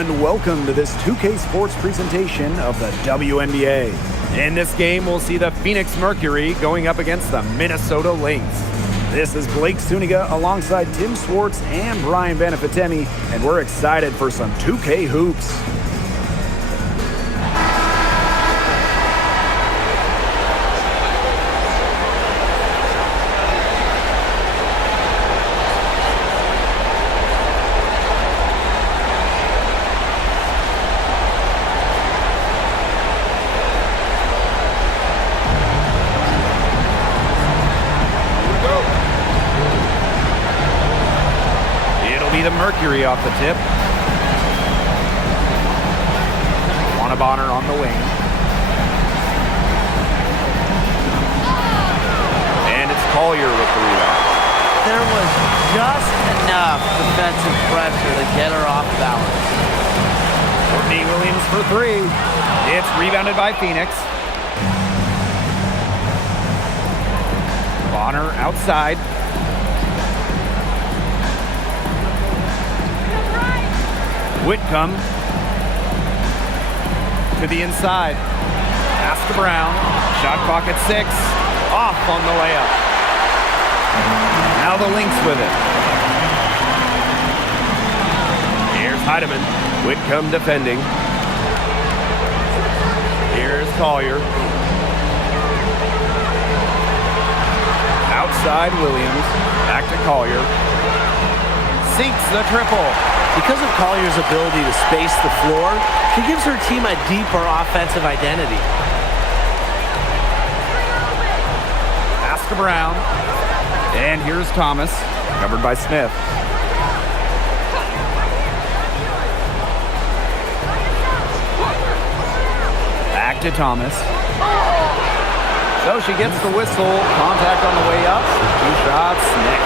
and welcome to this 2K Sports presentation of the WNBA. In this game, we'll see the Phoenix Mercury going up against the Minnesota Lynx. This is Blake Suniga alongside Tim Swartz and Brian Banafitemi, and we're excited for some 2K hoops. The Mercury off the tip. Bonner on the wing. And it's Collier with the rebound. There was just enough defensive pressure to get her off balance. Courtney Williams for three. It's rebounded by Phoenix. Bonner outside. Whitcomb to the inside. Pass to Brown. Shot clock at 6. Off on the layup. Now the Lynx with it. Here's Heidemann. Whitcomb defending. Here's Collier. Outside Williams. Back to Collier. Sinks the triple. Because of Collier's ability to space the floor, she gives her team a deeper offensive identity. Pass to Brown. And here's Thomas, covered by Smith. Back to Thomas. So she gets the whistle. Contact on the way up. 2 shots, Nick.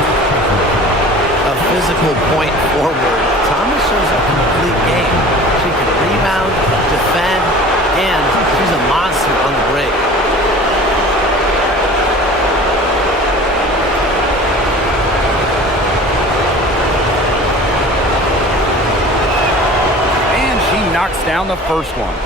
A physical point forward. Thomas shows a complete game. She can rebound, defend, and she's a monster on the break. And she knocks down the first one.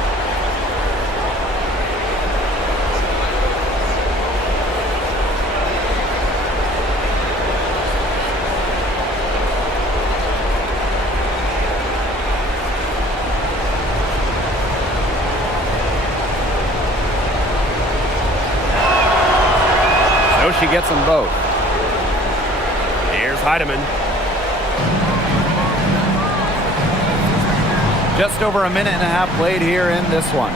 She gets them both. Here's Heidemann. Just over a minute and a half played here in this one.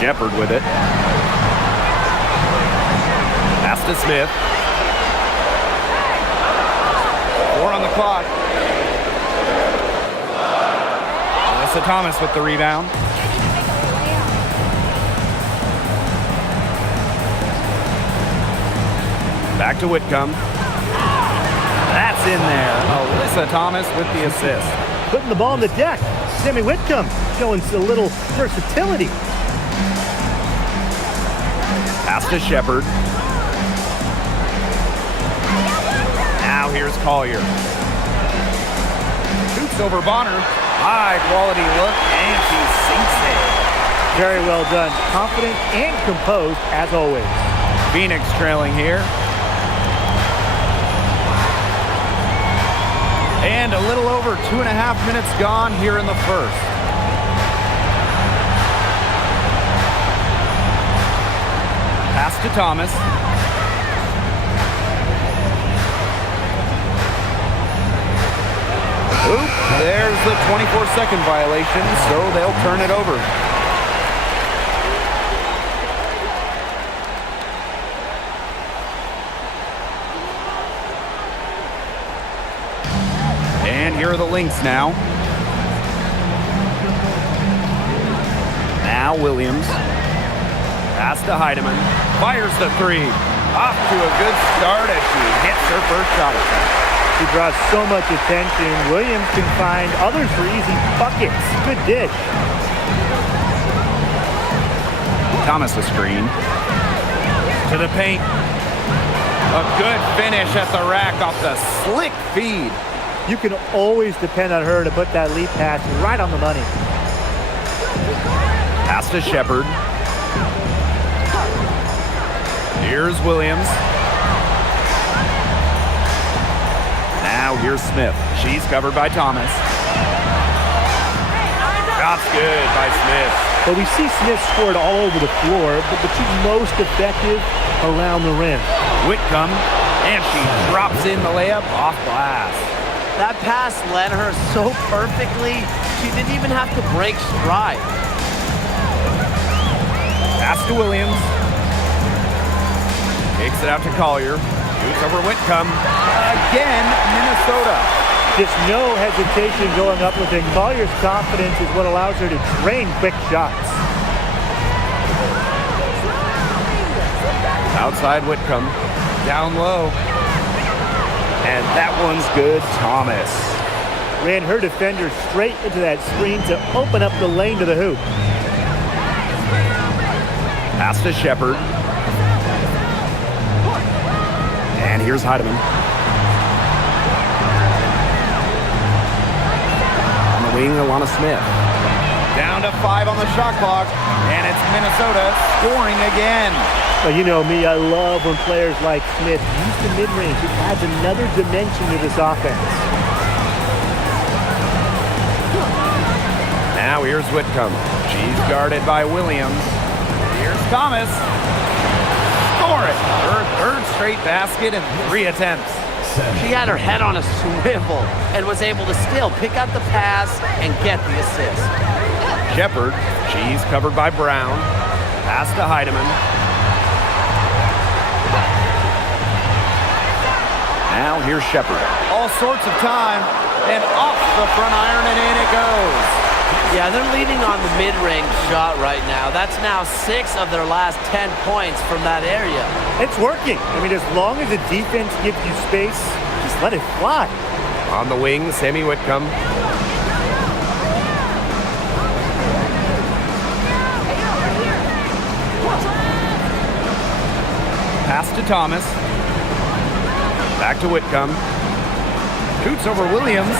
Shepard with it. Pass to Smith. 4 on the clock. Alyssa Thomas with the rebound. Back to Whitcomb. That's in there. Alyssa Thomas with the assist. Putting the ball on the deck. Sammy Whitcomb showing a little versatility. Pass to Shepard. Now here's Collier. Shoots over Bonner. High quality look, and she sinks it. Very well done. Confident and composed as always. Phoenix trailing here. And a little over 2.5 minutes gone here in the first. Pass to Thomas. Oop, there's the 24-second violation, so they'll turn it over. And here are the Lynx now. Now Williams. Pass to Heidemann. Fires the 3. Off to a good start as she hits her first shot attempt. She draws so much attention. Williams can find others for easy buckets. Good dish. Thomas a screen. To the paint. A good finish at the rack off the slick feed. You can always depend on her to put that lead pass right on the money. Pass to Shepard. Here's Williams. Now here's Smith. She's covered by Thomas. Shot's good by Smith. But we see Smith scored all over the floor, but she's most effective around the rim. Whitcomb, and she drops in the layup off glass. That pass led her so perfectly, she didn't even have to break stride. Pass to Williams. Takes it out to Collier. Shoots over Whitcomb. Again, Minnesota. Just no hesitation going up with it. Collier's confidence is what allows her to drain quick shots. Outside Whitcomb. Down low. And that one's good, Thomas. Ran her defender straight into that screen to open up the lane to the hoop. Pass to Shepard. And here's Heidemann. On the wing, Alana Smith. Down to 5 on the shot clock. And it's Minnesota scoring again. Well, you know me, I love when players like Smith use the mid-range. It adds another dimension to this offense. Now here's Whitcomb. She's guarded by Williams. Here's Thomas. Score it. Her third straight basket in 3 attempts. She had her head on a swivel and was able to still pick up the pass and get the assist. Shepard. She's covered by Brown. Pass to Heidemann. Now here's Shepard. All sorts of time, and off the front iron, and in it goes. Yeah, they're leading on the mid-range shot right now. That's now 6 of their last 10 points from that area. It's working. I mean, as long as the defense gives you space, just let it fly. On the wing, Sammy Whitcomb. Pass to Thomas. Back to Whitcomb. Shoots over Williams.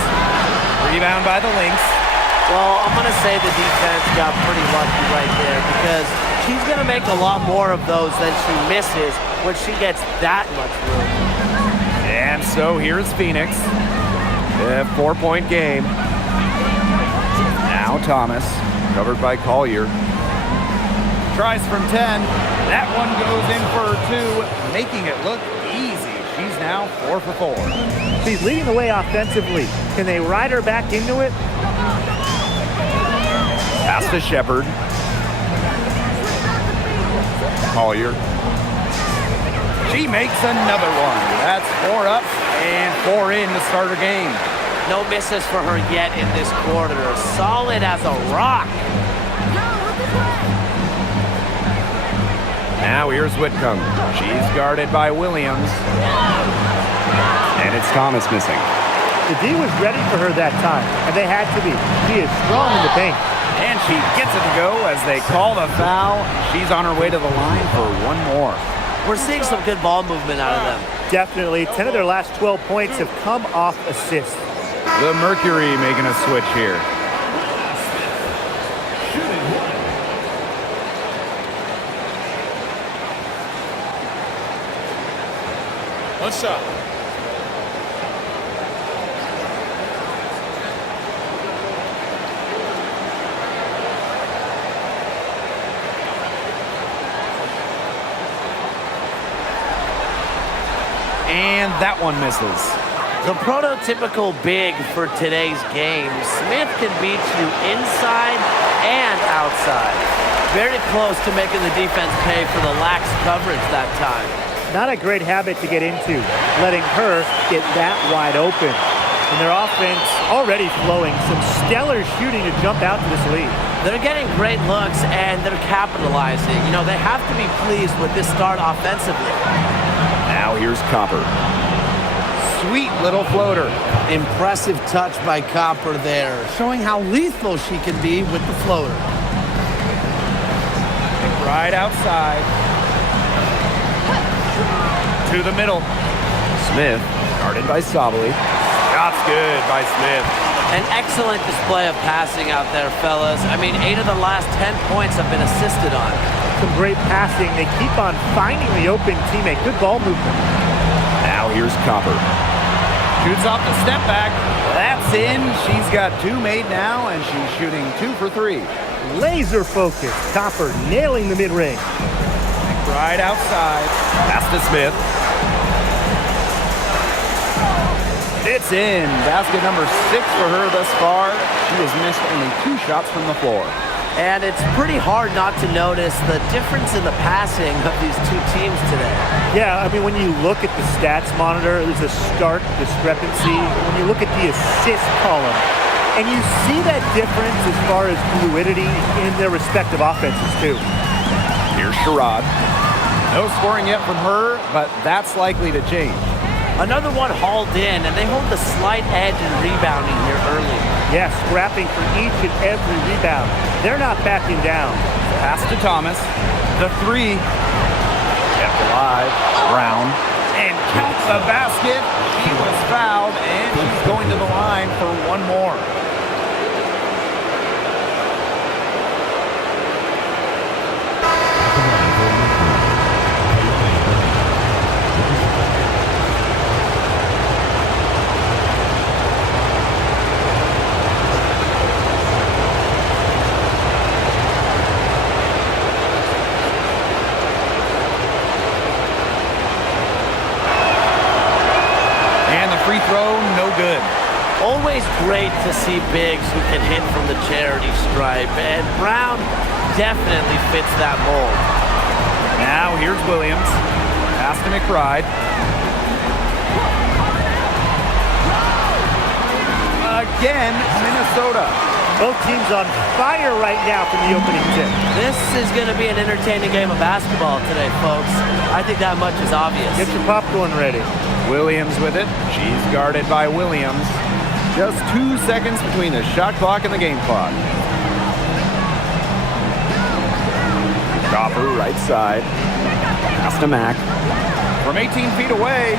Rebound by the Lynx. Well, I'm going to say the defense got pretty lucky right there because she's going to make a lot more of those than she misses when she gets that much room. And so here's Phoenix. A 4-point game. Now Thomas, covered by Collier. Tries from 10. That one goes in for 2, making it look easy. She's now 4 for 4. She's leading the way offensively. Can they ride her back into it? Pass to Shepard. Collier. She makes another one. That's 4 up and 4 in to start her game. No misses for her yet in this quarter. Solid as a rock. Now here's Whitcomb. She's guarded by Williams. And it's Thomas missing. The D was ready for her that time, and they had to be. She is strong in the paint. And she gets it to go as they call the foul. She's on her way to the line for 1 more. We're seeing some good ball movement out of them. Definitely. 10 of their last 12 points have come off assists. The Mercury making a switch here. One shot. And that one misses. The prototypical big for today's game. Smith can beat you inside and outside. Very close to making the defense pay for the lax coverage that time. Not a great habit to get into, letting her get that wide open. And their offense already flowing. Some stellar shooting to jump out to this lead. They're getting great looks and they're capitalizing. You know, they have to be pleased with this start offensively. Now here's Copper. Sweet little floater. Impressive touch by Copper there, showing how lethal she can be with the floater. Right outside. To the middle. Smith, guarded by Sabali. Shot's good by Smith. An excellent display of passing out there, fellas. I mean, 8 of the last 10 points have been assisted on. Some great passing. They keep on finding the open teammate. Good ball movement. Now here's Copper. Shoots off the step back. That's in. She's got 2 made now, and she's shooting 2 for 3. Laser focus. Copper nailing the mid-range. Right outside. Pass to Smith. It's in. Basket number 6 for her thus far. She has missed only 2 shots from the floor. And it's pretty hard not to notice the difference in the passing of these 2 teams today. Yeah, I mean, when you look at the stats monitor, there's a stark discrepancy. When you look at the assist column, and you see that difference as far as fluidity in their respective offenses, too. Here's Sherrod. No scoring yet from her, but that's likely to change. Another one hauled in, and they hold the slight edge in rebounding here early. Yeah, scrapping for each and every rebound. They're not backing down. Pass to Thomas. The 3. Kept alive. Brown. And counts the basket. She was fouled, and she's going to the line for 1 more. Free throw, no good. Always great to see bigs who can hit from the charity stripe, and Brown definitely fits that mold. Now here's Williams. Pass to McBride. Again, Minnesota. Both teams on fire right now from the opening tip. This is going to be an entertaining game of basketball today, folks. I think that much is obvious. Get your popcorn ready. Williams with it. She's guarded by Williams. Just 2 seconds between the shot clock and the game clock. Copper, right side. Pass to Mack. From 18 feet away.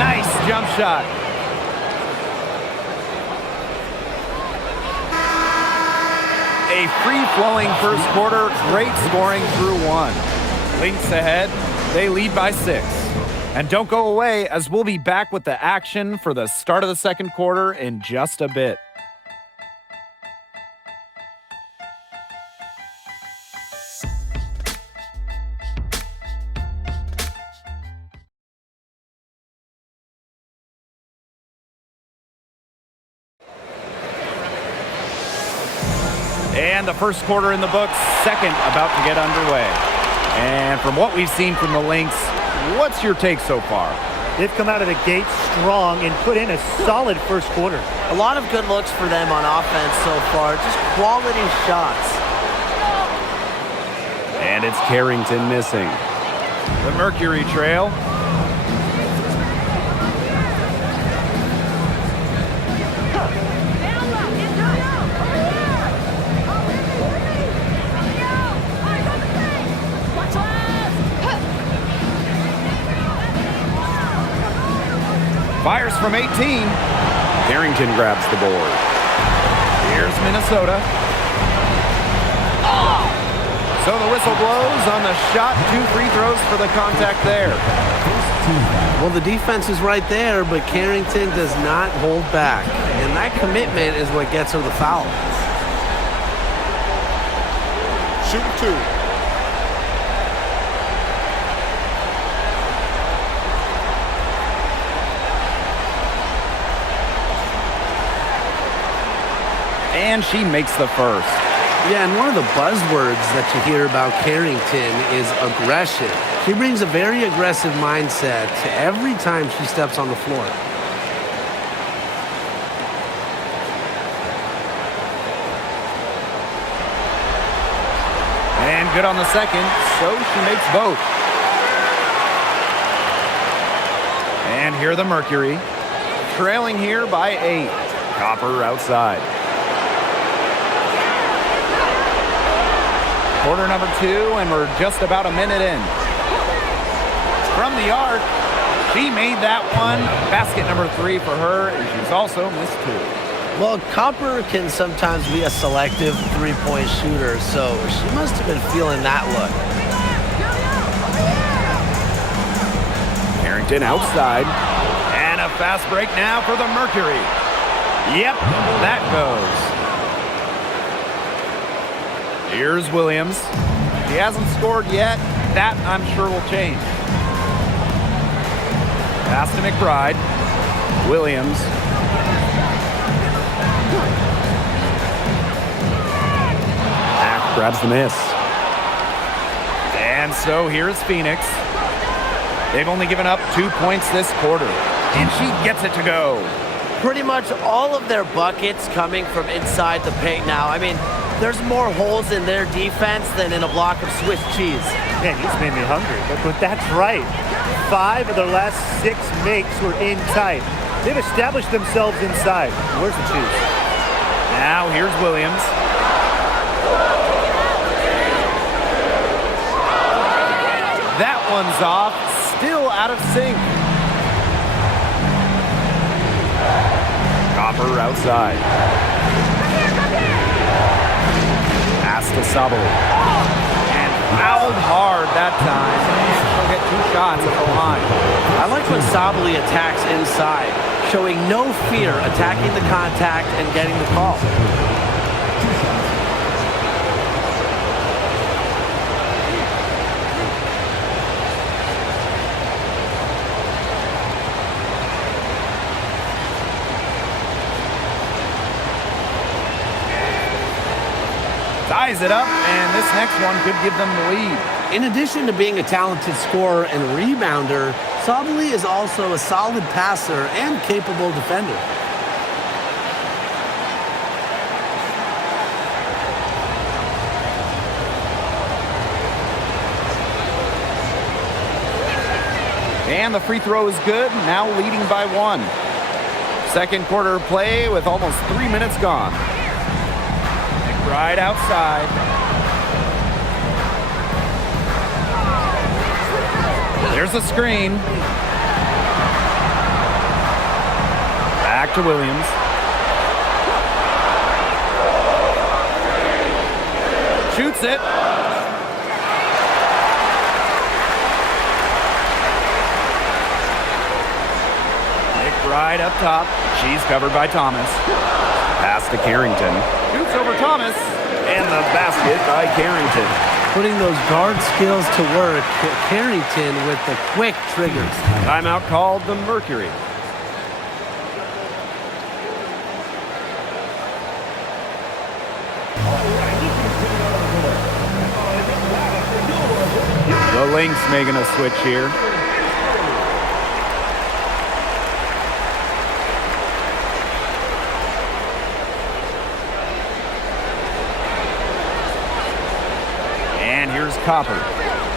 Nice jump shot. A free-flowing first quarter. Great scoring through 1. Lynx ahead. They lead by 6. And don't go away, as we'll be back with the action for the start of the second quarter in just a bit. And the first quarter in the books, second about to get underway. And from what we've seen from the Lynx, what's your take so far? They've come out of the gate strong and put in a solid first quarter. A lot of good looks for them on offense so far, just quality shots. And it's Carrington missing. The Mercury trail. Fires from 18. Carrington grabs the board. Here's Minnesota. So the whistle blows on the shot. 2 free throws for the contact there. Well, the defense is right there, but Carrington does not hold back. And that commitment is what gets her the foul. Shooting 2. And she makes the first. Yeah, and one of the buzzwords that you hear about Carrington is aggression. She brings a very aggressive mindset to every time she steps on the floor. And good on the second, so she makes both. And here the Mercury, trailing here by 8. Copper outside. Quarter number 2, and we're just about a minute in. From the arc, She made that one. Basket number 3 for her, and she's also missed 2. Well, Copper can sometimes be a selective three-point shooter, so she must have been feeling that look. Carrington outside. And a fast break now for the Mercury. Yep, that goes. Here's Williams. He hasn't scored yet. That, I'm sure, will change. Pass to McBride. Williams. Mack grabs the miss. And so here's Phoenix. They've only given up 2 points this quarter. And she gets it to go. Pretty much all of their buckets coming from inside the paint now. I mean, there's more holes in their defense than in a block of Swiss cheese. Man, you just made me hungry, but that's right. 5 of their last 6 makes were in tight. They've established themselves inside. Where's the cheese? Now here's Williams. That one's off, still out of sync. Copper outside. Pass to Sabali. And fouled hard that time. And she'll get 2 shots at the line. I like when Sabali attacks inside, showing no fear, attacking the contact and getting the call. Ties it up, and this next one could give them the lead. In addition to being a talented scorer and rebounder, Sabali is also a solid passer and capable defender. And the free throw is good, now leading by 1. Second quarter play with almost 3 minutes gone. Right outside. There's a screen. Back to Williams. Shoots it. McBride up top. She's covered by Thomas. Pass to Carrington. Shoots over Thomas. And the basket by Carrington. Putting those guard skills to work, Carrington with the quick triggers. Timeout called the Mercury. The Lynx making a switch here. And here's Copper.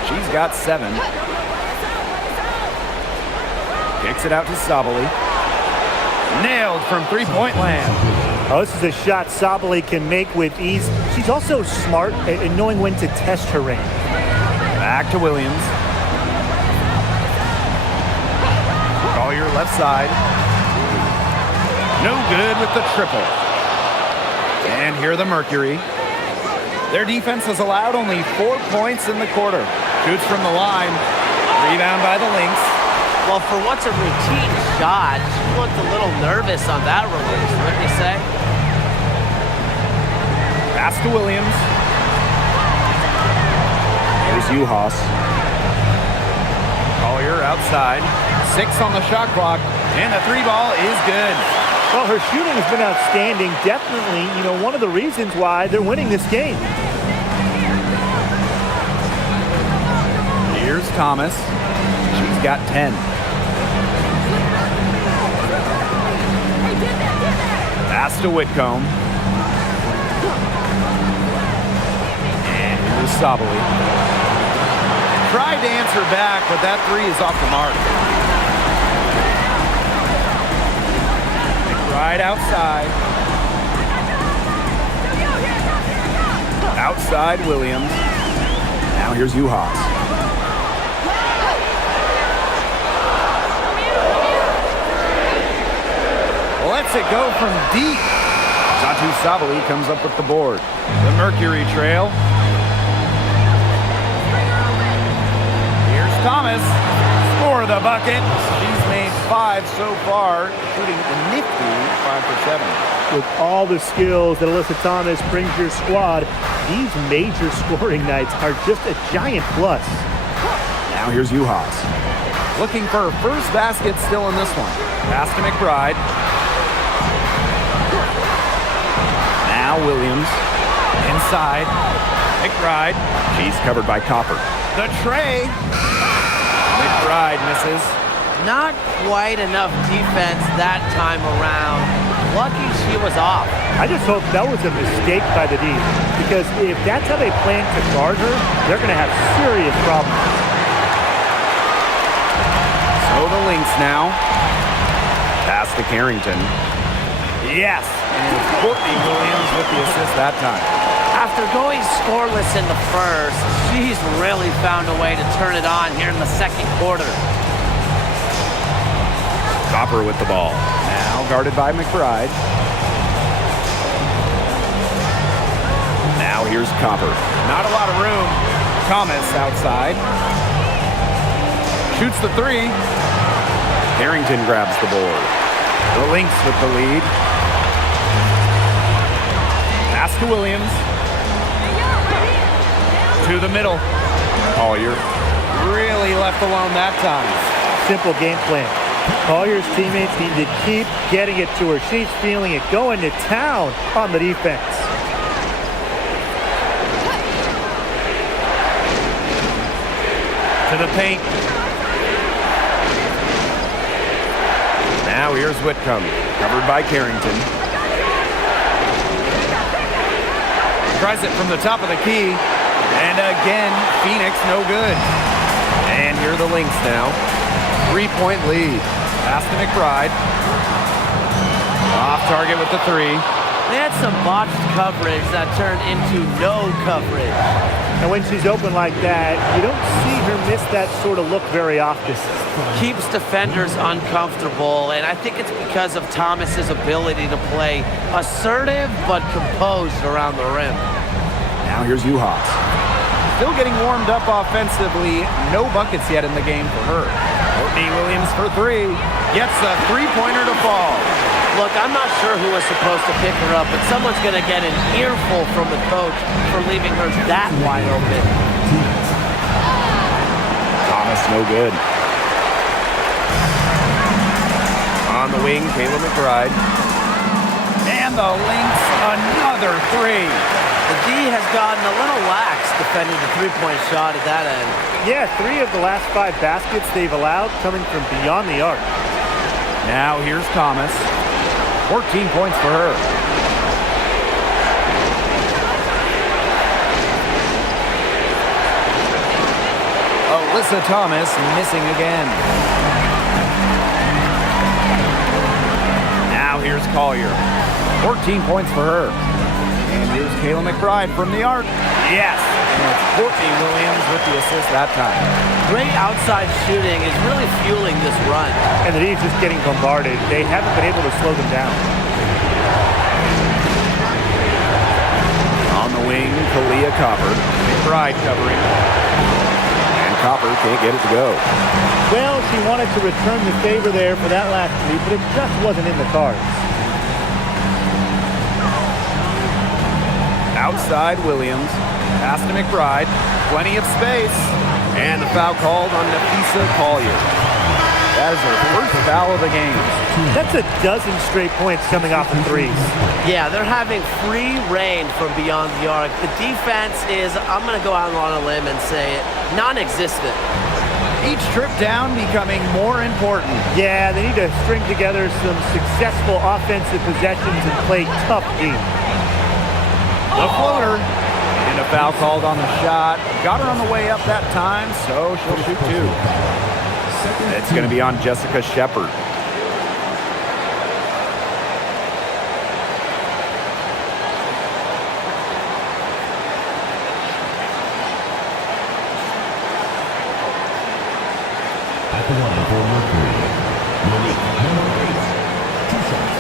She's got 7. Kicks it out to Sabali. Nailed from three-point land. Oh, this is a shot Sabali can make with ease. She's also smart at knowing when to test her range. Back to Williams. Collier left side. No good with the triple. And here the Mercury. Their defense has allowed only 4 points in the quarter. Shoots from the line. Rebound by the Lynx. Well, for what's a routine shot, she looked a little nervous on that release, wouldn't you say? Pass to Williams. Here's Uhas. Collier outside. 6 on the shot clock. And the 3 ball is good. Well, her shooting has been outstanding. Definitely, one of the reasons why they're winning this game. Here's Thomas. She's got 10. Pass to Whitcomb. And here's Sabali. Tried to answer back, but that 3 is off the mark. Right outside. Outside Williams. Now here's Uhas. lets it go from deep. Zatu Savali comes up with the board. The Mercury trail. Here's Thomas for the bucket. She's made 5 so far, shooting a nifty 5 for 7. With all the skills that Alyssa Thomas brings your squad, these major scoring nights are just a giant plus. Now here's Uhas. Looking for her first basket still in this one. Pass to McBride. Now Williams. Inside. McBride. She's covered by Copper. The tray. McBride misses. Not quite enough defense that time around. Lucky she was off. I just hope that was a mistake by the D, because if that's how they plan to guard her, they're going to have serious problems. So the Lynx now. Pass to Carrington. Yes. And it's Courtney Williams with the assist that time. After going scoreless in the first, she's really found a way to turn it on here in the second quarter. Copper with the ball. Now guarded by McBride. Now here's Copper. Not a lot of room. Thomas outside. Shoots the 3. Harrington grabs the board. The Lynx with the lead. Pass to Williams. To the middle. Collier really left alone that time. Simple game plan. Collier's teammates need to keep getting it to her. She's feeling it, going to town on the defense. To the paint. Now here's Whitcomb, covered by Carrington. Tries it from the top of the key. And again, Phoenix no good. And here are the Lynx now. 3-point lead. Pass to McBride. Off target with the 3. They had some botched coverage that turned into no coverage. And when she's open like that, you don't see her miss that sort of look very often. Keeps defenders uncomfortable, and I think it's because of Thomas's ability to play assertive but composed around the rim. Now here's Uhas. Still getting warmed up offensively. No buckets yet in the game for her. Courtney Williams for 3. Gets a 3-pointer to fall. Look, I'm not sure who was supposed to pick her up, but someone's going to get an earful from the coach for leaving her that wide open. Thomas no good. On the wing, Kayla McBride. And the Lynx, another 3. The D has gotten a little lax defending the three-point shot at that end. Yeah, 3 of the last 5 baskets they've allowed coming from beyond the arc. Now here's Thomas. 14 points for her. Alyssa Thomas missing again. Now here's Collier. 14 points for her. And here's Kayla McBride from the arc. Yes. And it's Courtney Williams with the assist that time. Great outside shooting is really fueling this run. And the D's just getting bombarded. They haven't been able to slow them down. On the wing, Kalia Copper. McBride covering. And Copper can't get it to go. Well, she wanted to return the favor there for that last 3, but it just wasn't in the cards. Outside Williams. Pass to McBride. Plenty of space. And the foul called on Nafisa Collier. That is her first foul of the game. That's a dozen straight points coming off the 3s. Yeah, they're having free reign from beyond the arc. The defense is, I'm going to go out on a limb and say it, non-existent. Each trip down becoming more important. Yeah, they need to string together some successful offensive possessions and play tough D. The floater. And a foul called on the shot. Got her on the way up that time, so she'll shoot 2. It's going to be on Jessica Shepard. At the line for Mercury, Monique, number 8, 2 shots.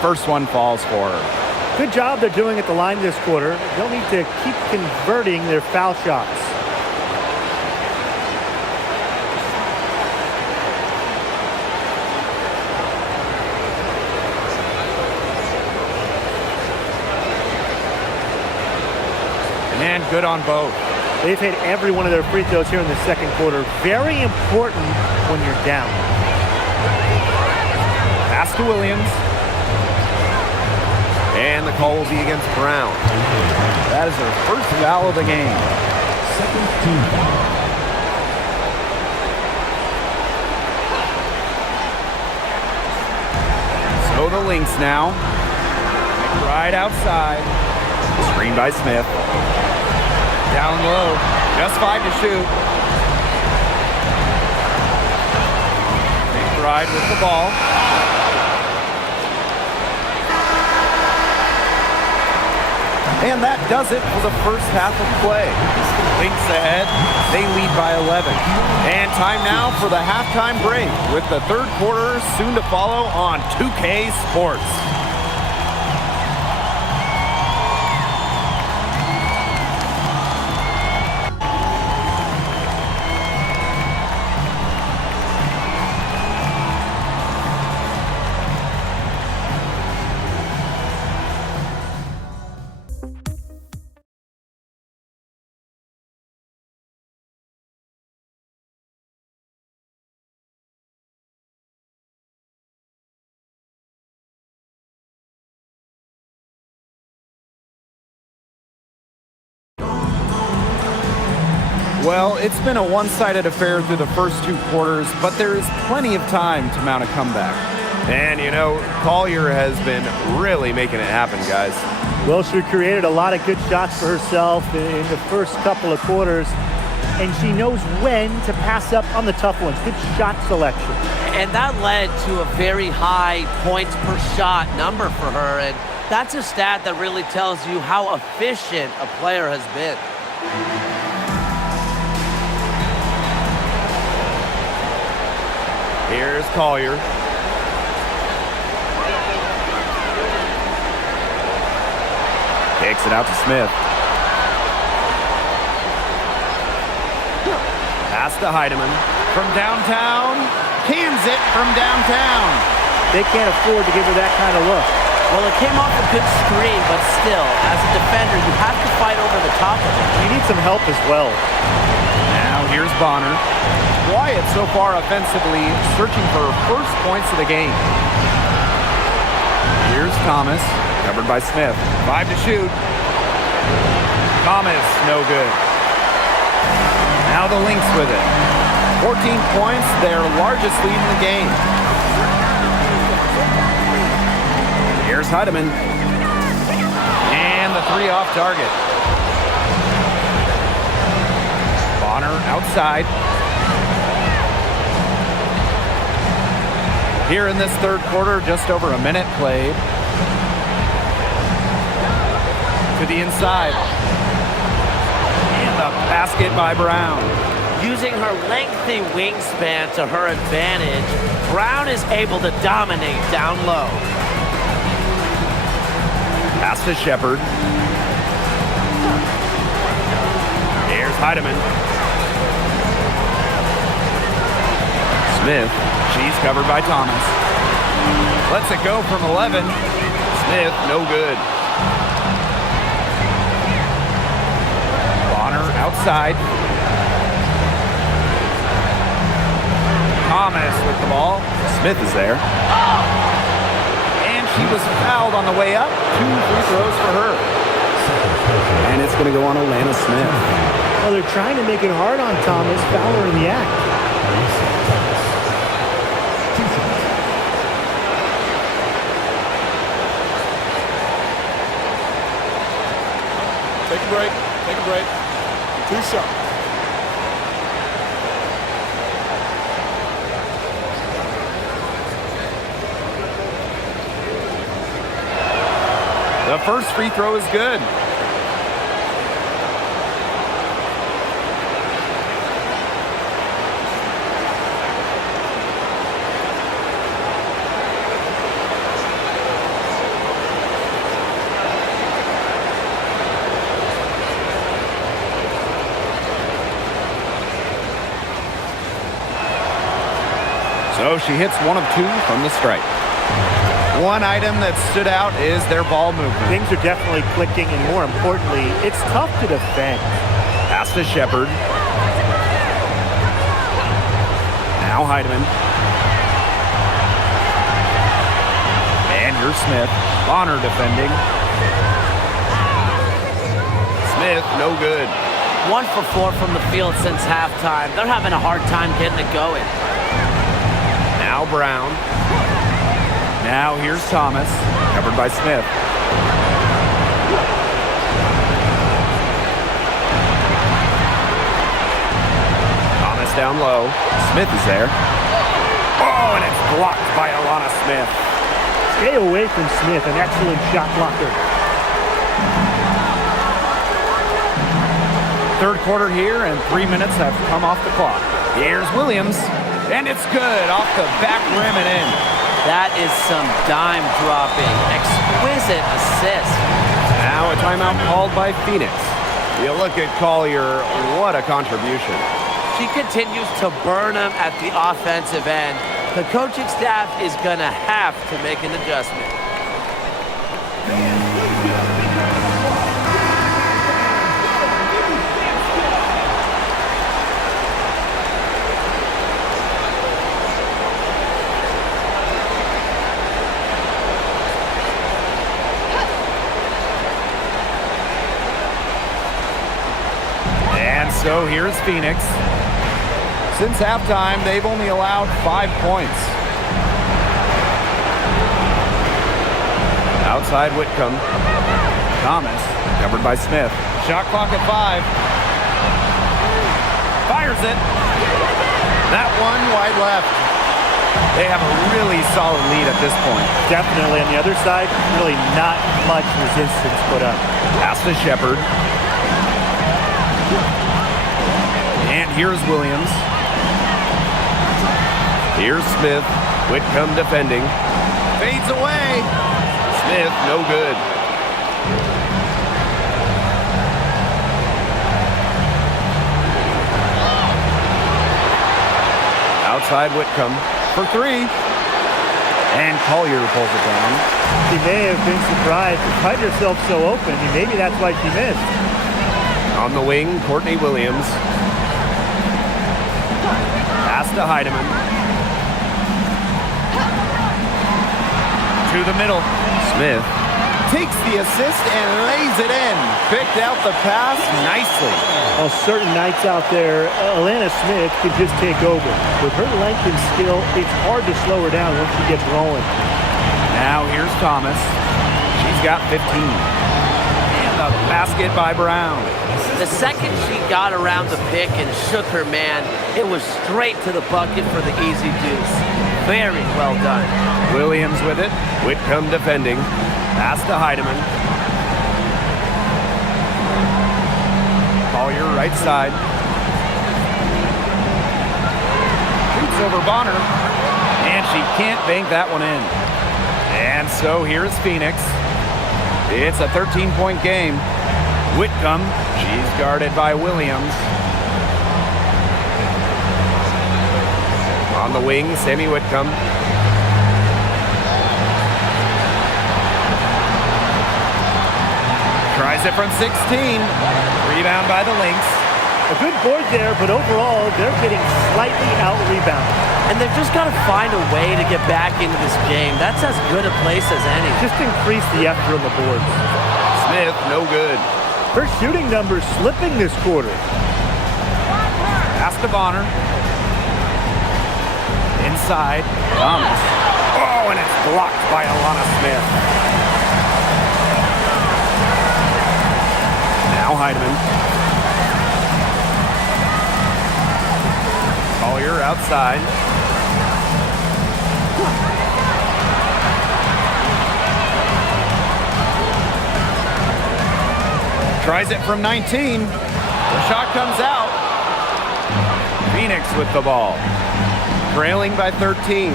first one falls for her. Good job they're doing at the line this quarter. They'll need to keep converting their foul shots. And good on both. They've hit every one of their free throws here in the second quarter. Very important when you're down. Pass to Williams. And the call will be against Brown. That is her first foul of the game. Second team foul. So the Lynx now. Right outside. Screen by Smith. Down low. Just 5 to shoot. McBride with the ball. And that does it for the first half of play. Lynx ahead. They lead by 11. And time now for the halftime break with the third quarter soon to follow on 2K Sports. Well, it's been a one-sided affair through the first 2 quarters, but there is plenty of time to mount a comeback. And, you know, Collier has been really making it happen, guys. Well, she created a lot of good shots for herself in the first couple of quarters, and she knows when to pass up on the tough ones. Good shot selection. And that led to a very high points per shot number for her, and that's a stat that really tells you how efficient a player has been. Here's Collier. Kicks it out to Smith. Pass to Heidemann. From downtown. Cans it from downtown. They can't afford to give her that kind of look. Well, it came off a good screen, but still, as a defender, you have to fight over the top of it. You need some help as well. Now here's Bonner. Wyatt so far offensively searching for first points of the game. Here's Thomas, covered by Smith. 5 to shoot. Thomas, no good. Now the Lynx with it. 14 points, their largest lead in the game. Here's Heidemann. And the 3 off target. Bonner outside. Here in this third quarter, just over a minute played. To the inside. And the basket by Brown. Using her lengthy wingspan to her advantage, Brown is able to dominate down low. Pass to Shepard. Here's Heidemann. Smith. She's covered by Thomas. Lets it go from 11. Smith, no good. Bonner outside. Thomas with the ball. Smith is there. And she was fouled on the way up. 2 free throws for her. And it's going to go on Alana Smith. Well, they're trying to make it hard on Thomas. Fowler in the act. Take a break. Take a break. 2 shots. The first free throw is good. she hits 1 of 2 from the stripe. One item that stood out is their ball movement. Things are definitely clicking, and more importantly, it's tough to defend. Pass to Shepard. Now Heidemann. And here's Smith. Bonner defending. Smith, no good. 1 for 4 from the field since halftime. They're having a hard time getting it going. Now Brown. Now here's Thomas, covered by Smith. Thomas down low. Smith is there. Oh, and it's blocked by Alana Smith. Stay away from Smith, an excellent shot blocker. Third quarter here, and 3 minutes have come off the clock. Here's Williams, and it's good off the back rim and in. That is some dime dropping. Exquisite assist. Now a timeout called by Phoenix. You look at Collier, what a contribution. She continues to burn them at the offensive end. The coaching staff is going to have to make an adjustment. So here's Phoenix. Since halftime, they've only allowed 5 points. Outside Whitcomb. Thomas, covered by Smith. Shot clock at 5. Fires it. That one wide left. They have a really solid lead at this point. Definitely. On the other side, really not much resistance put up. Pass to Shepard. And here's Williams. Here's Smith. Whitcomb defending. Fades away. Smith, no good. Outside Whitcomb for 3. And Collier pulls it down. She may have been surprised to find herself so open, and maybe that's why she missed. On the wing, Courtney Williams. Pass to Heidemann. To the middle. Smith takes the assist and lays it in. Picked out the pass nicely. Well, certain nights out there, Alana Smith can just take over. With her length and skill, it's hard to slow her down once she gets rolling. Now here's Thomas. She's got 15. And the basket by Brown. The second she got around the pick and shook her man, it was straight to the bucket for the easy deuce. Very well done. Williams with it. Whitcomb defending. Pass to Heidemann. Collier right side. Shoots over Bonner. And she can't bank that one in. And so here's Phoenix. It's a 13-point game. Whitcomb, she's guarded by Williams. On the wing, Sammy Whitcomb. Tries it from 16. Rebound by the Lynx. A good board there, but overall, they're getting slightly out-rebounded. And they've just got to find a way to get back into this game. That's as good a place as any. Just increase the effort on the boards. Smith, no good. Her shooting numbers slipping this quarter. Pass to Bonner. Inside, Thomas. Oh, and it's blocked by Alana Smith. Now Heidemann. Collier outside. Tries it from 19. The shot comes out. Phoenix with the ball. Trailing by 13.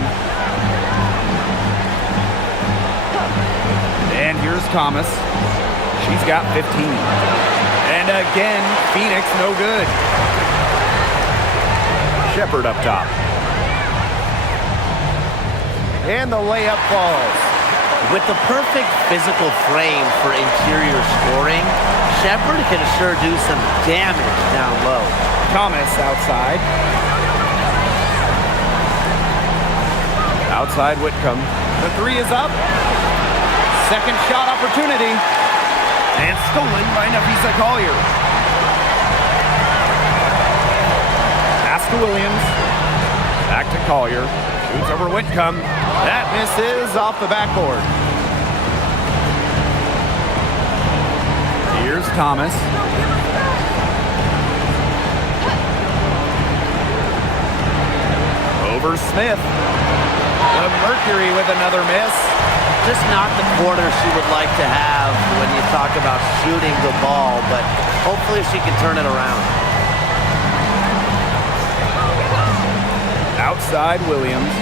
And here's Thomas. She's got 15. And again, Phoenix no good. Shepard up top. and the layup falls. With the perfect physical frame for interior scoring, Shepherd can sure do some damage down low. Thomas outside. Outside Whitcomb. The three is up. Second shot opportunity. And stolen by Nafisa Collier. Pass to Williams. Back to Collier. Shoots over Whitcomb. That misses off the backboard. Here's Thomas. Over Smith. The Mercury with another miss. Just not the quarter she would like to have when you talk about shooting the ball, but hopefully she can turn it around. Outside Williams.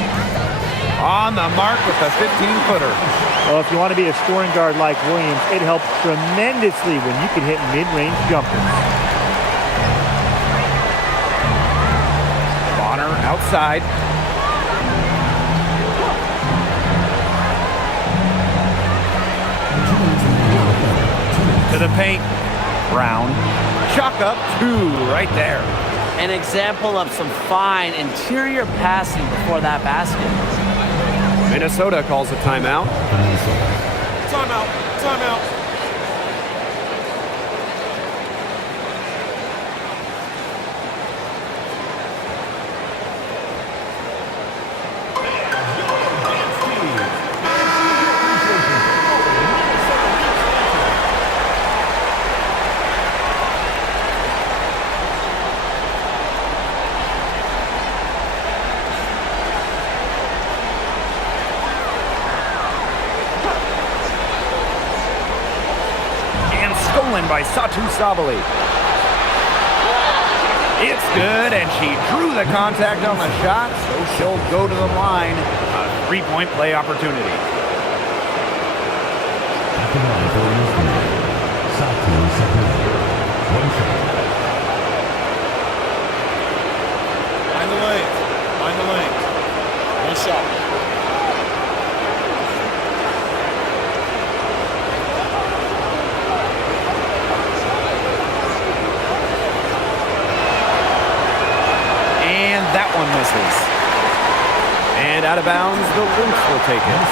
On the mark with the 15-footer. Well, if you want to be a scoring guard like Williams, it helps tremendously when you can hit mid-range jumpers. Bonner outside. To the paint. Brown. Chalk up two right there. An example of some fine interior passing before that basket. Minnesota calls a timeout. Timeout. Timeout. By Satu Sabali. It's good, and she drew the contact on the shot, so she'll go to the line. A three-point play opportunity. Find the lane. Find the lane. One shot. That one misses. And out of bounds, the Lynx will take it.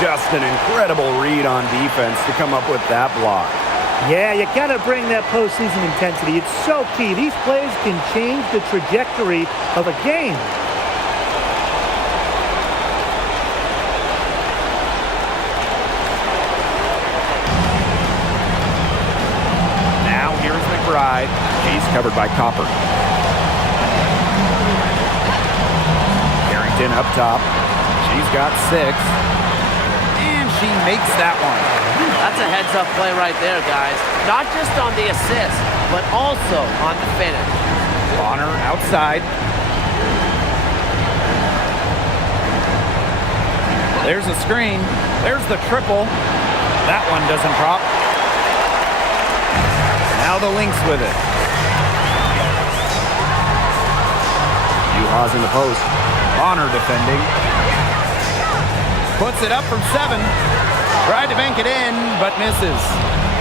Just an incredible read on defense to come up with that block. Yeah, you got to bring that postseason intensity. It's so key. These plays can change the trajectory of a game. Now here's McBride. She's covered by Copper. Harrington up top. She's got 6. And she makes that one. That's a heads-up play right there, guys. Not just on the assist, but also on the finish. Bonner outside. There's a screen. There's the triple. That one doesn't drop. Now the Lynx with it. Uhas in the post. Bonner defending. Puts it up from 7. Tried to bank it in, but misses.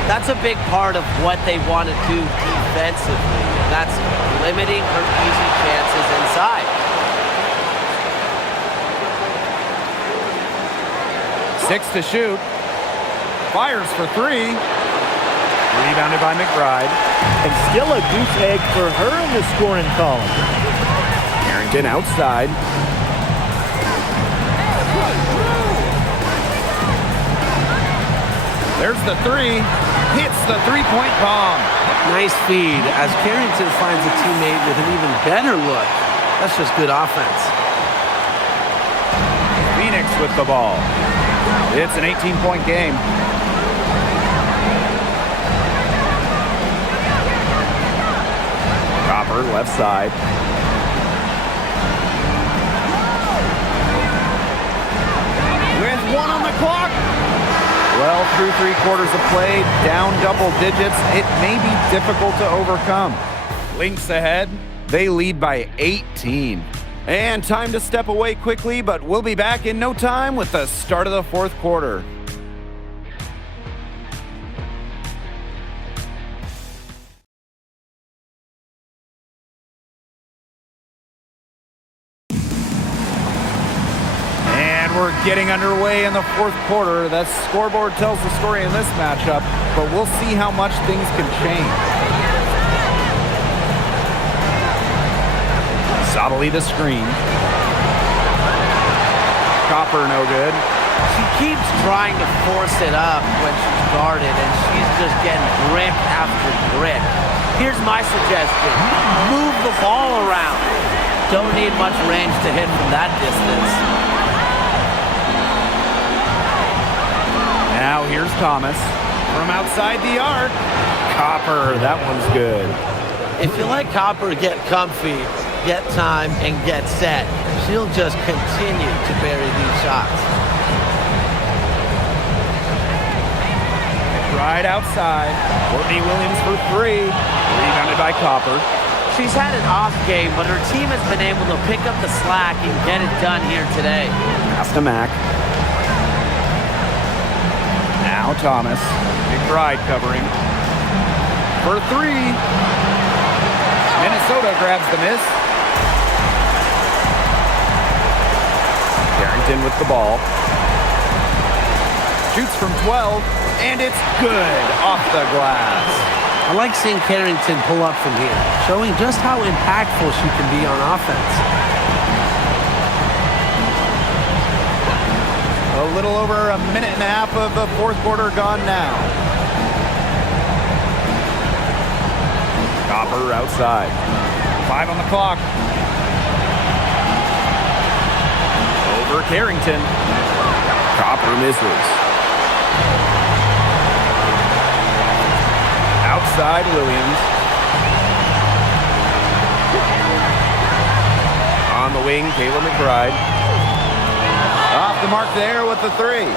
That's a big part of what they want to do defensively. That's limiting her easy chances inside. 6 to shoot. Fires for 3. Rebounded by McBride. And still a goose egg for her in the scoring column. Harrington outside. There's the 3. Hits the three-point bomb. Nice feed as Carrington finds a teammate with an even better look. That's just good offense. Phoenix with the ball. It's an 18-point game. Copper left side. With 1 on the clock. Well, through 3 quarters of play, down double digits, it may be difficult to overcome. Lynx ahead. They lead by 18. And time to step away quickly, but we'll be back in no time with the start of the fourth quarter. And we're getting underway in the fourth quarter. That scoreboard tells the story in this matchup, but we'll see how much things can change. Sobbly the screen. Copper no good. She keeps trying to force it up when she's guarded, and she's just getting brick after brick. Here's my suggestion. Move the ball around. Don't need much range to hit from that distance. Now here's Thomas from outside the arc. Copper, that one's good. If you let Copper get comfy, get time, and get set, she'll just continue to bury these shots. Right outside. Courtney Williams for three. Rebounded by Copper. She's had an off game, but her team has been able to pick up the slack and get it done here today. Pass to Mack. Now Thomas. McBride covering. For three. Minnesota grabs the miss. Carrington with the ball. Shoots from 12, and it's good off the glass. I like seeing Carrington pull up from here, showing just how impactful she can be on offense. A little over a minute and a half of the fourth quarter gone now. Copper outside. 5 on the clock. Over Carrington. Copper misses. Outside Williams. On the wing, Kayla McBride. Off the mark there with the three.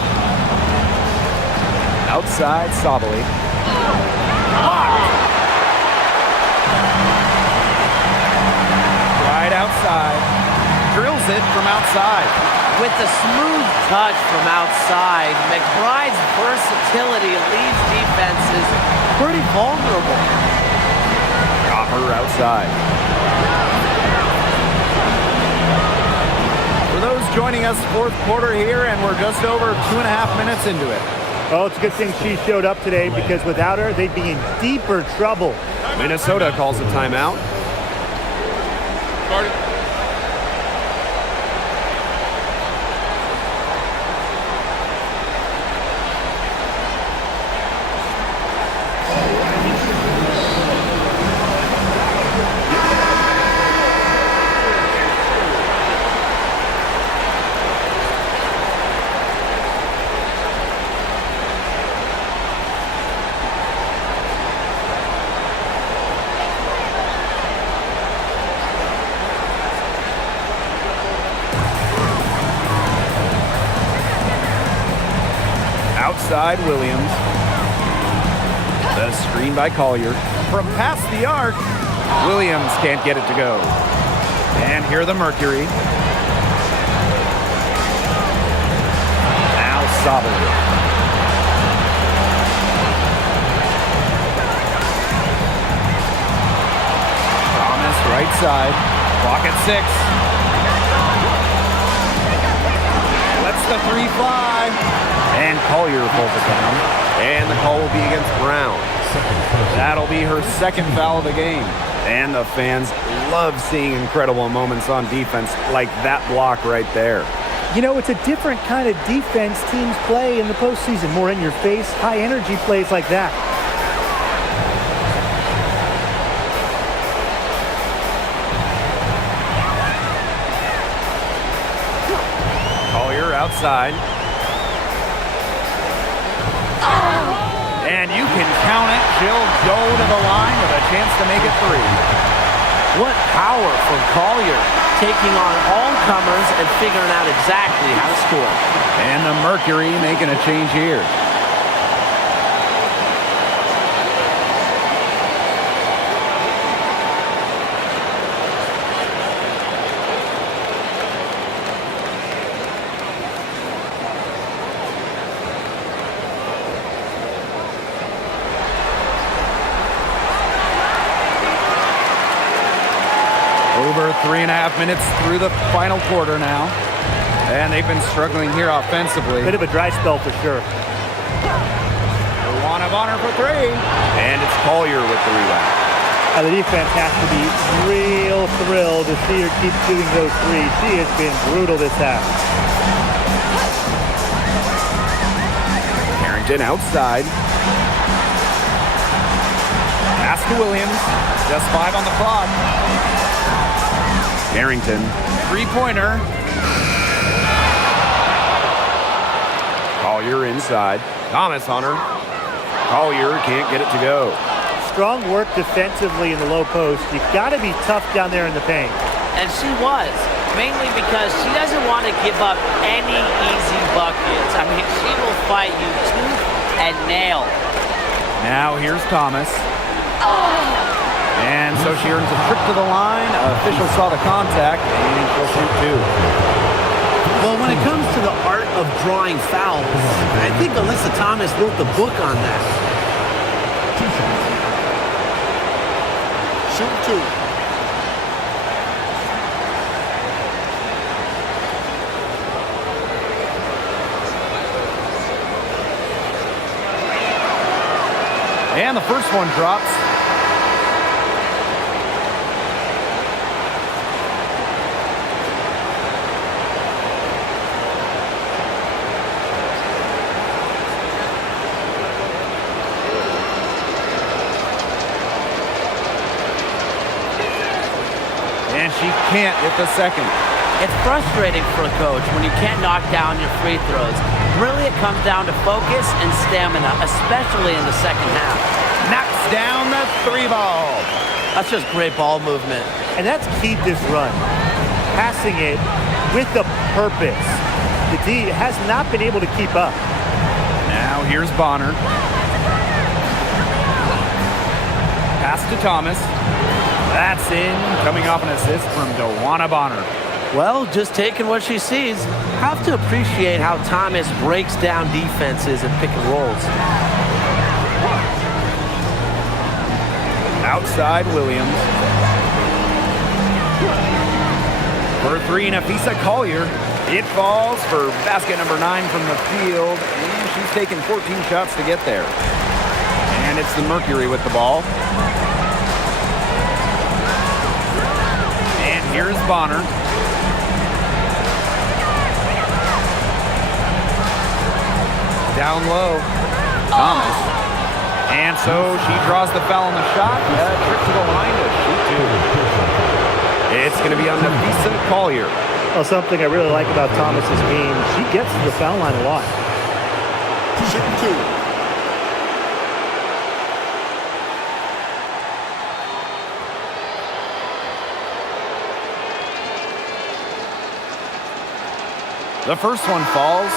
Outside Sobbly. Right outside. Drills it from outside. With the smooth touch from outside, McBride's versatility leaves defenses pretty vulnerable. Copper outside. For those joining us, fourth quarter here, and we're just over 2.5 minutes into it. Well, it's a good thing she showed up today, because without her, they'd be in deeper trouble. Minnesota calls a timeout. Outside Williams. The screen by Collier. From past the arc, Williams can't get it to go. And here the Mercury. Now Sobbly. Thomas right side. Clock at 6. Lets the three fly. And Collier pulls it down. And the call will be against Brown. That'll be her second foul of the game. And the fans love seeing incredible moments on defense like that block right there. You know, it's a different kind of defense teams play in the postseason. More in your face, high energy plays like that. Collier outside. And you can count it. She'll go to the line with a chance to make it 3. What power from Collier, taking on all comers and figuring out exactly how to score. And the Mercury making a change here. 3.5 minutes through the final quarter now. And they've been struggling here offensively. Bit of a dry spell for sure. One of honor for three. And it's Collier with the rebound. The defense has to be real thrilled to see her keep shooting those threes. She has been brutal this half. Carrington outside. Pass to Williams. Just 5 on the clock. Carrington, three-pointer. Collier inside. Thomas on her. Collier can't get it to go. Strong work defensively in the low post. You've got to be tough down there in the paint. And she was, mainly because she doesn't want to give up any easy buckets. I mean, she will fight you tooth and nail. Now here's Thomas. And so she earns a trip to the line. Official saw the contact, and she'll shoot two. Well, when it comes to the art of drawing fouls, I think Alyssa Thomas wrote the book on that. Shoot two. And the first one drops. And she can't hit the second. It's frustrating for a coach when you can't knock down your free throws. Really, it comes down to focus and stamina, especially in the second half. Knocks down the three ball. That's just great ball movement. And that's key to this run. Passing it with a purpose. The D has not been able to keep up. Now here's Bonner. Pass to Thomas. That's in, coming off an assist from DeWanna Bonner. Well, just taking what she sees. Have to appreciate how Thomas breaks down defenses and pick and rolls. Outside Williams. For three, Nafisa Collier. It falls for basket number 9 from the field, and she's taken 14 shots to get there. And it's the Mercury with the ball. And here's Bonner. Down low, Thomas. And so she draws the foul on the shot. Trip to the line to shoot two. It's going to be on Nafisa Collier. Well, something I really like about Thomas's game, she gets to the foul line a lot. Shooting two. The first one falls.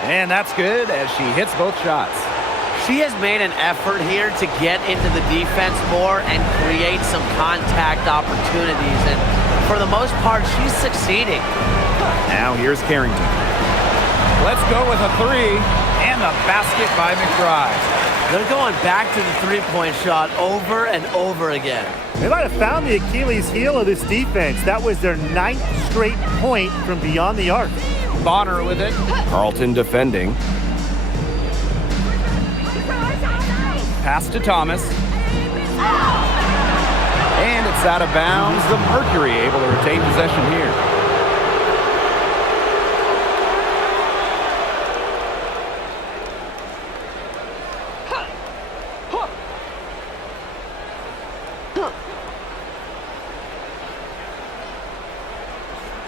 And that's good as she hits both shots. She has made an effort here to get into the defense more and create some contact opportunities. And for the most part, she's succeeding. Now here's Carrington. Let's go with a three and the basket by McBride. They're going back to the three-point shot over and over again. They might have found the Achilles heel of this defense. That was their 9th straight point from beyond the arc. Bonner with it. Carlton defending. Pass to Thomas. And it's out of bounds. The Mercury able to retain possession here.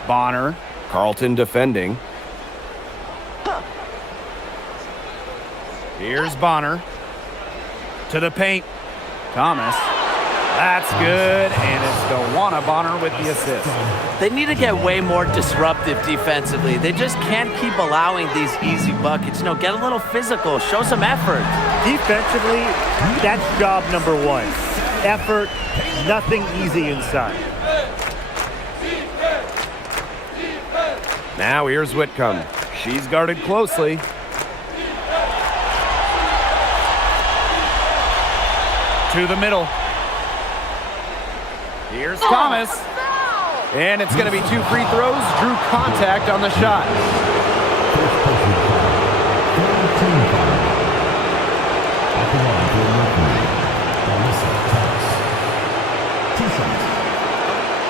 Bonner. Carlton defending. Here's Bonner. To the paint. Thomas. That's good, and it's DeWanna Bonner with the assist. They need to get way more disruptive defensively. They just can't keep allowing these easy buckets. You know, get a little physical, show some effort. Defensively, that's job number one. Effort, nothing easy inside. Now here's Whitcomb. She's guarded closely. To the middle. Here's Thomas. And it's going to be 2 free throws. Drew contact on the shot.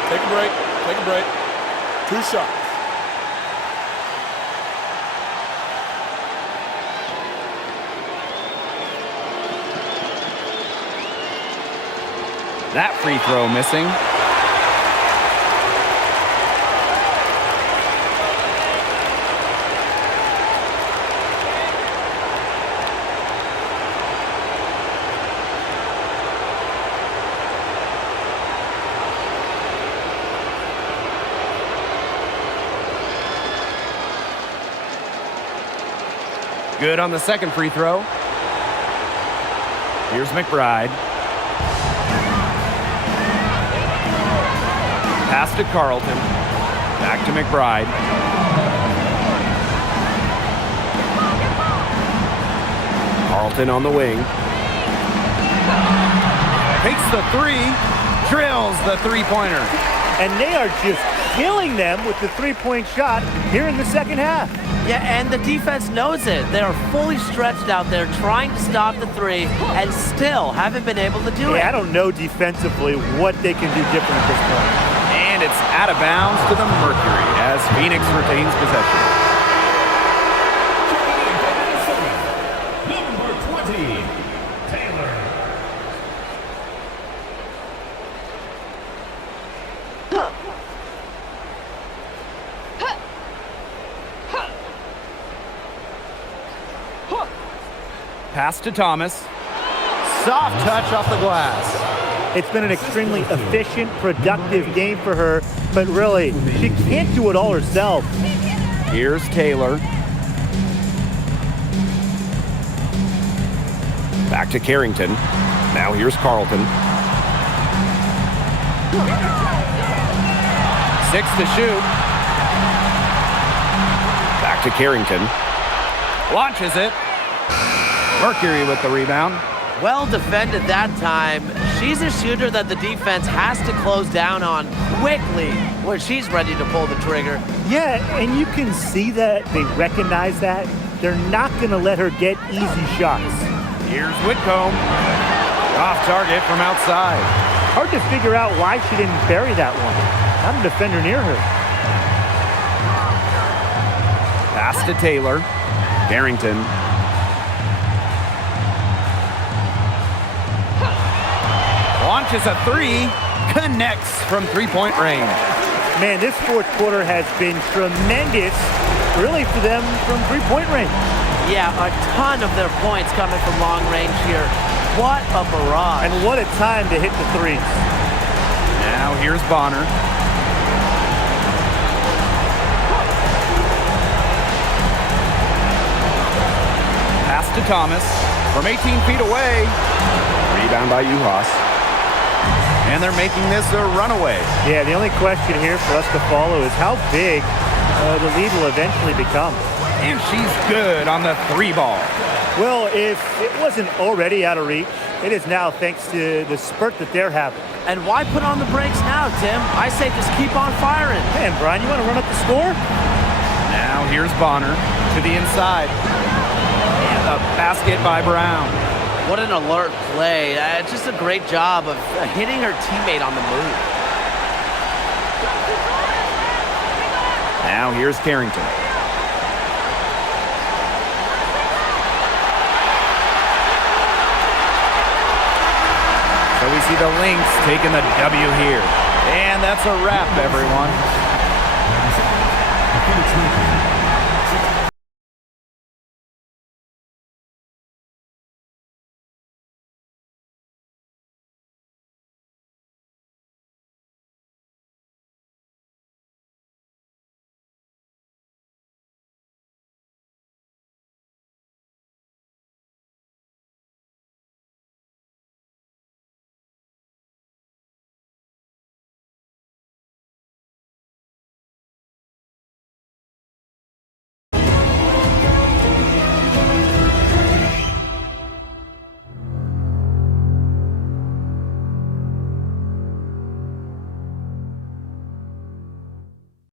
Take a break. Take a break. 2 shots. That free throw missing. Good on the second free throw. Here's McBride. Pass to Carlton. Back to McBride. Carlton on the wing. Takes the three. Drills the three-pointer. And they are just killing them with the three-point shot here in the second half. Yeah, and the defense knows it. They are fully stretched out there trying to stop the three and still haven't been able to do it. I don't know defensively what they can do different at this point. And it's out of bounds to the Mercury as Phoenix retains possession. Number 20, Taylor. Pass to Thomas. Soft touch off the glass. It's been an extremely efficient, productive game for her, but really, she can't do it all herself. Here's Taylor. Back to Carrington. Now here's Carlton. 6 to shoot. Back to Carrington. Launches it. Mercury with the rebound. Well defended that time. She's a shooter that the defense has to close down on quickly when she's ready to pull the trigger. Yeah, and you can see that they recognize that. They're not going to let her get easy shots. Here's Whitcomb. Off target from outside. Hard to figure out why she didn't bury that one. Not a defender near her. Pass to Taylor. Carrington. Launches a three. Connects from three-point range. Man, this fourth quarter has been tremendous, really, for them from three-point range. Yeah, a ton of their points coming from long range here. What a barrage. And what a time to hit the threes. Now here's Bonner. Pass to Thomas from 18 feet away. Rebound by Uhas. And they're making this a runaway. Yeah, the only question here for us to follow is how big the lead will eventually become. And she's good on the three ball. Well, if it wasn't already out of reach, it is now thanks to the spurt that they're having. And why put on the brakes now, Tim? I say just keep on firing. Man, Brian, you want to run up the score? Now here's Bonner to the inside. And a basket by Brown. What an alert play. Just a great job of hitting her teammate on the move. Now here's Carrington. So we see the Lynx taking the W here. And that's a wrap, everyone.